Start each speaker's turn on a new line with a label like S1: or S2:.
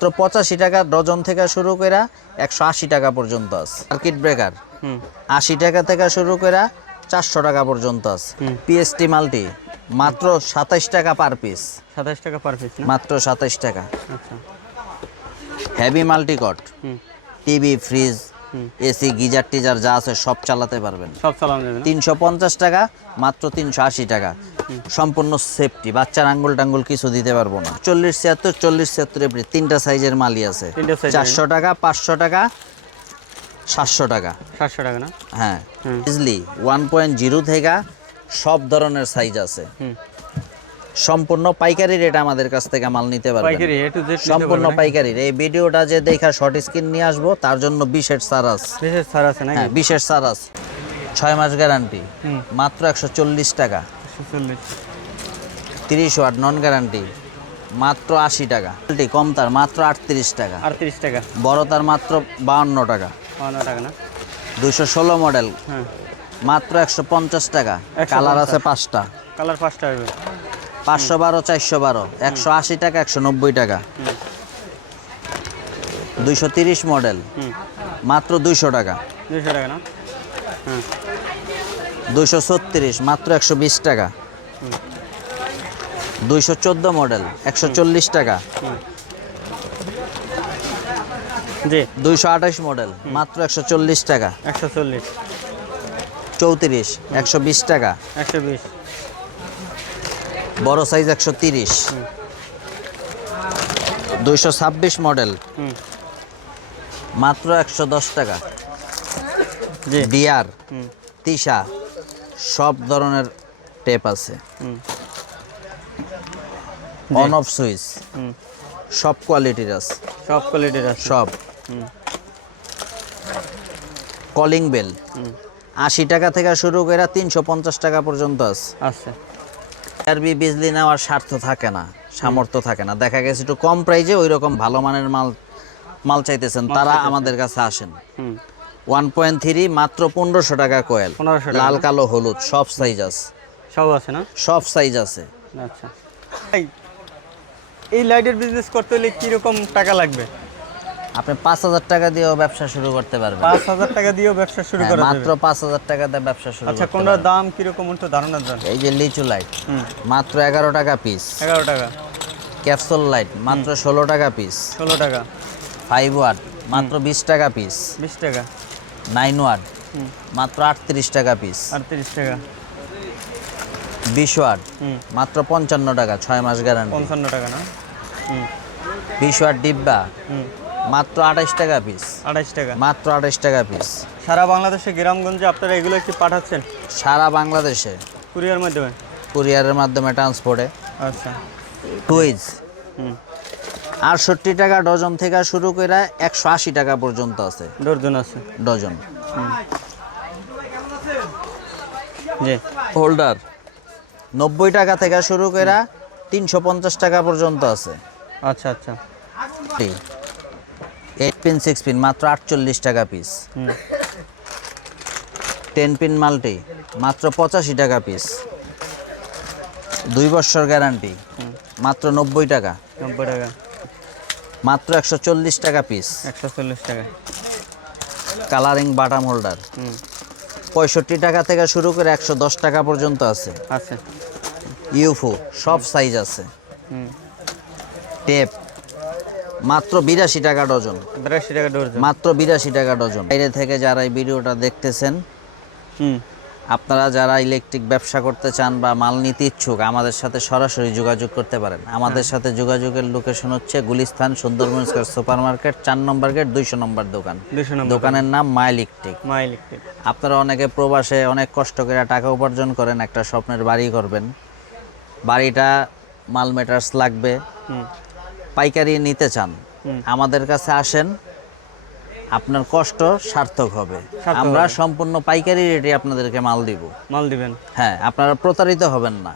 S1: মাত্র পঁচাশি টাকা ডজন থেকে শুরু করে একশো আশি টাকা পর্যন্ত আছে। সার্কিট ব্রেকার আশি টাকা থেকে শুরু করে চারশো টাকা পর্যন্ত আছে। পিএসটি মাল্টি মাত্র সাতাইশ টাকা পার পিস
S2: সাতাশ টাকা পার পিস
S1: মাত্র সাতাইশ টাকা। Heavy multicut TV fridge AC geyser teaser যা আছে সব চালাতে পারবেন।
S2: সব চালানো যাবে
S1: তিনশো পঞ্চাশ টাকা মাত্র তিনশো আশি টাকা। সম্পূর্ণ সেফটি বাচ্চার আঙ্গুল টাঙ্গুল কিছু দিতে পারব না। চল্লিশ ছিয়াত্তর চল্লিশ ছিয়াত্তর এপ্রিল তিনটা সাইজের মালই আছে। চারশো টাকা পাঁচশো টাকা সাতশো টাকা।
S2: সাতশো টাকা না?
S1: হ্যাঁ। ইজলি ওয়ান পয়েন্ট জিরো থেকে সব ধরনের সাইজ আছে। সম্পূর্ণ পাইকারি রেট আমাদের কাছ থেকে মাল নিতে পারবেন। সম্পূর্ণ পাইকারি এই ভিডিওটা যে দেখা শর্ট স্ক্রিন নিয়ে আসব তার জন্য বিশেষ সার আছে।
S2: বিশেষ নাকি?
S1: হ্যাঁ বিশেষ সার আছে। ছয় মাস গ্যারান্টি মাত্র একশো চল্লিশ টাকা। তিরিশ ওয়াট নন গ্যারান্টি মাত্র আশি টাকা। কম তার মাত্র আটত্রিশ টাকা।
S2: আর তিরিশ টাকা।
S1: বড় তার মাত্র বাউন্ন টাকা।
S2: বান্ন টাকা না?
S1: দুইশো ষোলো মডেল
S2: হ্যাঁ।
S1: মাত্র একশো পঞ্চাশ টাকা।
S2: 150
S1: কালার আছে পাঁচটা।
S2: কালার পাঁচটা হবে।
S1: পাঁচশো বারো চারশো বারো। একশো আশি টাকা একশো নব্বই টাকা। দুইশো তিরিশ মডেল মাত্র দুইশো টাকা।
S2: দুশো টাকা না? হ্যাঁ
S1: দুইশো ছত্রিশ মাত্র একশো বিশ টাকা। দুইশো চোদ্দ মডেল একশো চল্লিশ টাকা।
S2: জি।
S1: দুইশো আঠাশ মডেল মাত্র একশো চল্লিশ টাকা।
S2: একশো চল্লিশ।
S1: চৌত্রিশ একশো বিশ টাকা।
S2: একশো বিশ।
S1: বড় সাইজ একশো তিরিশ। দুইশো ছাব্বিশ মডেল মাত্র একশো দশ টাকা।
S2: হুম।
S1: তিশা। সব ধরনের টেপ আছে। অন অফ সুইচ সব কোয়ালিটির আছে।
S2: সব কোয়ালিটির আছে।
S1: সব। কলিং বেল
S2: হুম।
S1: আশি টাকা থেকে শুরু করে তিনশো পঞ্চাশ টাকা পর্যন্ত আছে।
S2: আচ্ছা
S1: আরবি বিজলি নেওয়ার স্বার্থ থাকে না সামর্থ্য থাকে না। দেখা গেছে একটু কম প্রাইজে ওই রকম ভালো মানের মাল মাল চাইতেছেন তারা আমাদের কাছে আসেন।
S2: হুম।
S1: ওয়ান পয়েন্ট থ্রি মাত্র পনেরোশো টাকা কোয়েল লাল কালো হলুদ সব সাইজ আছে।
S2: সব আছে না?
S1: সব সাইজ আছে।
S2: আচ্ছা। এই লাইটের বিজনেস করতে হলে কীরকম টাকা লাগবে?
S1: আপনি পাঁচ হাজার টাকা দিয়েও ব্যবসা শুরু করতে পারবেন।
S2: পাঁচ হাজার টাকা দিয়েও ব্যবসা শুরু
S1: হ্যাঁ,
S2: করা
S1: মাত্র পাঁচ হাজার টাকা দিয়ে ব্যবসা শুরু
S2: আচ্ছা
S1: পারবেন।
S2: দাম কীরকম একটু ধারণা দেন।
S1: এই যে লিচু লাইট মাত্র এগারো টাকা পিস
S2: এগারো টাকা।
S1: ক্যাপসুল লাইট মাত্র ষোলো টাকা পিস
S2: ষোলো টাকা।
S1: ফাইভ ওয়াট মাত্র বিশ টাকা পিস
S2: বিশ টাকা।
S1: নাইন ওয়াট মাত্র আটত্রিশ টাকা পিস
S2: আর তিরিশ টাকা।
S1: বিশ ওয়াট
S2: হুম।
S1: মাত্র পঞ্চান্ন টাকা ছয় মাস গ্যারান্টি
S2: পঞ্চান্ন টাকা না? হুম।
S1: বিশ ওয়াট ডিব্বা। মাত্র আঠাইশ টাকা পিস
S2: আঠাইশ টাকা।
S1: মাত্র আঠাইশ টাকা পিস
S2: সারা বাংলাদেশে গ্রামগঞ্জে আপনারা এগুলো কি পাঠাচ্ছেন?
S1: সারা বাংলাদেশে।
S2: কুরিয়ার মাধ্যমে?
S1: কুরিয়ারের মাধ্যমে ট্রান্সপোর্টে
S2: আচ্ছা।
S1: টুইজ
S2: হুম।
S1: আটষট্টি টাকা ডজন থেকে শুরু করে একশো আশি টাকা পর্যন্ত আছে।
S2: ডজন আছে।
S1: ডজন।
S2: জি।
S1: হোল্ডার। নব্বই টাকা থেকে শুরু করে তিনশো পঞ্চাশ টাকা পর্যন্ত আছে।
S2: আচ্ছা আচ্ছা।
S1: এইট পিন সিক্স পিন মাত্র আটচল্লিশ টাকা পিস।
S2: হুম।
S1: টেন পিন মাল্টি মাত্র পঁচাশি টাকা পিস। দুই বছর গ্যারান্টি মাত্র নব্বই টাকা।
S2: নব্বই টাকা।
S1: মাত্র একশো চল্লিশ টাকা পিস
S2: একশো চল্লিশ টাকা।
S1: কালারিং বাটাম হোল্ডার পঁয়ষট্টি টাকা থেকে শুরু করে একশো দশ টাকা পর্যন্ত আছে।
S2: আছে।
S1: ইউফো সব সাইজ আছে। টেপ মাত্র বিরাশি টাকা ডজন।
S2: বিরাশি টাকা ডর্জন
S1: মাত্র বিরাশি টাকা ডজন। বাইরে থেকে যারা এই ভিডিওটা দেখতেছেন
S2: হুম।
S1: আপনারা যারা ইলেকট্রিক ব্যবসা করতে চান বা মাল নিতে ইচ্ছুক আমাদের সাথে সরাসরি যোগাযোগ করতে পারেন। আমাদের সাথে যোগাযোগের লোকেশন হচ্ছে Gulistan Sundarban square super market চার নম্বর গেট দুইশো নম্বর দোকান। দোকানের নাম মা ইলেকট্রিক আপনারা অনেকে প্রবাসে অনেক কষ্ট করে টাকা উপার্জন করেন একটা স্বপ্নের বাড়ি করবেন। বাড়িটা মাল মেটার্স লাগবে। পাইকারি নিতে চান আমাদের কাছে আসেন আপনার কষ্ট সার্থক হবে। আমরা সম্পূর্ণ পাইকারি রেটে আপনাদেরকে মাল দিব।
S2: মাল দিবেন।
S1: হ্যাঁ আপনারা প্রতারিত হবেন না।